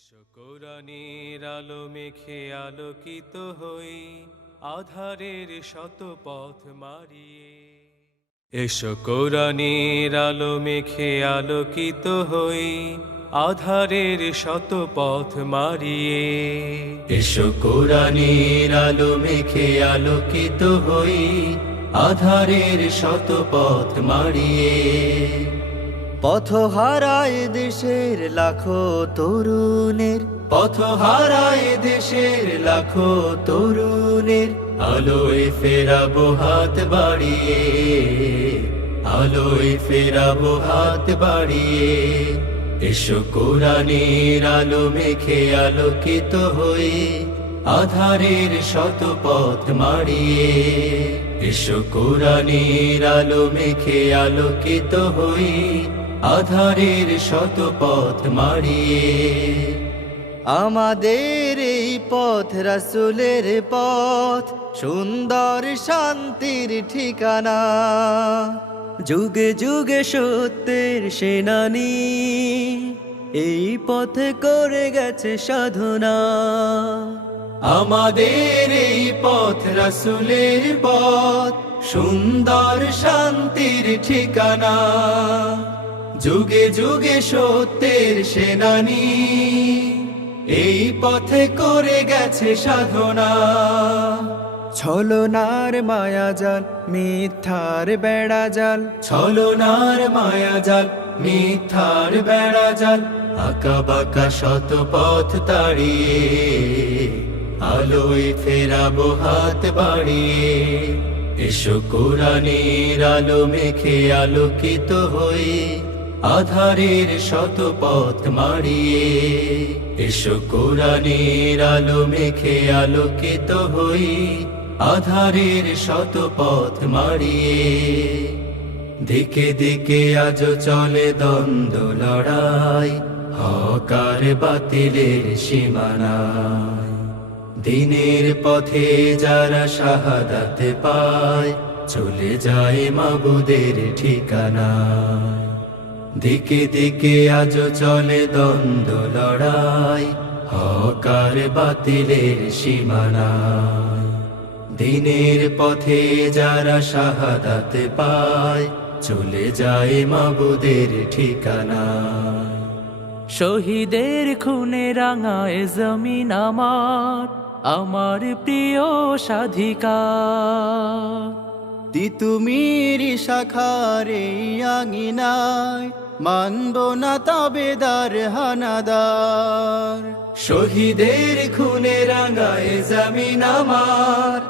এসো কোরআনের আলো মেখে আলোকিত হই, আধারের শত পথ মারিয়ে। এসো কোরআনের আলো মেখে আলোকিত হই, আধারের শত পথ মারিয়ে। এসো কোরআনের আলো মেখে আলোকিত হই, আধারের শত পথ মারিয়ে। পথহারায় দেশের লাখো তরুণের, পথহারায় দেশের লাখো তরুণের, আলোয় ফেরাবো হাত বাড়িয়ে, আলোয় ফেরাবো হাত বাড়িয়ে। এসো কোরআনের আলো মেখে আলোকিত হই, আধারের শত পথ মারিয়ে। এসো কোরআনের আলো মেখে আলোকিত হই, আধারের শত পথ মারিয়ে। আমাদের এই পথ রাসূলের পথ, সুন্দর শান্তির ঠিকানা। যুগে যুগে সত্যের সেনানী, এই পথে করে গেছে সাধনা। আমাদের এই পথ রাসূলের পথ, সুন্দর শান্তির ঠিকানা। যুগে যুগে সত্যের সেনানী, এই পথে করে গেছে সাধনা। ছলনার মায়াজাল মিথ্যার বেড়াজাল, ছলনার মায়াজাল মিথ্যার বেড়াজাল, আঁকা বাঁকা শত পথ তাড়িয়ে, আলোয় ফেরাবো হাত বাড়িয়ে। এসো কোরআনের আলো মেখে আলোকিত হই, আধারের শত পথ মারিয়ে। এসো কোরআনের আলো মেখে আলোকিত হই, আধারের শত পথ মারিয়ে। দিকে দিকে আজ চলে দ্বন্দ্ব লড়াই, হক আর বাতিলের সীমানায়। দিনের পথে যারা শাহাদাত পায়, চলে যায় মাবুদের ঠিকানায়। দিকে দিকে আজ চলে দ্বন্দ্ব লড়াই, হক আর বাতিলের সীমানায়। দিনের পথে যারা শাহাদাত পায়, চলে যায় মাবুদের ঠিকানায়। শহীদের খুনে রাঙায় জমিন আমার, আমার প্রিয় স্বাধিকার। তিতুমির শাখার এই আঙিনায়, মানব না তাবেদার হানাদার। শহীদের খুনে রাঙায় জমিন আমার,